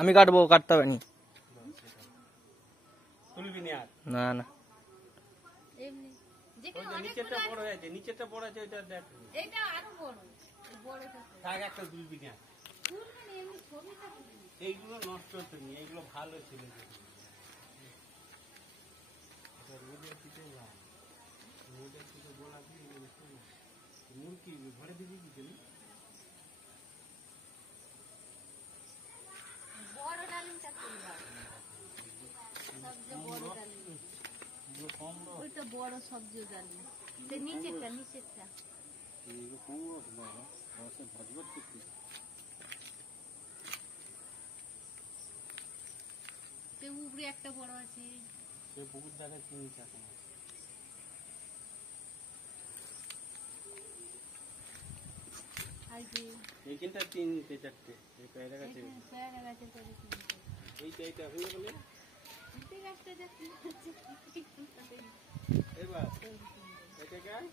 আমি কাটবো, কাটতে হবে নি। তুলবি না আর না না এমনি যেখানে ওই নিচেরটা বড় হয়েছে, নিচেরটা বড় আছে, ওইটা দেখ। এটা আরো বড় বড়টা থাক, একটা তুলবি না। তুলবে না, এমনি ছবিটা তুলবে। এইগুলো নষ্ট হতো নি, এইগুলো ভালো ছিল। মুরগি ঘরে দিবি কি তুমি? বড় ডালিমটা তুলবা, সবচেয়ে বড় ডালিম ওইটা বড় সবচেয়ে ডালিম। তো নিচেরটা নিচেরটা তো উপরে একটা বড় আছে। সে পুকুর দেখা চিনিস এখন? আর কি এইখানটা তিনটে চারটে, এই পেয়ারা গাছে, পেয়ারা গাছের করে কিনতে এইটা হলো বলে গাছটা দেখতে এবার এটা গাছ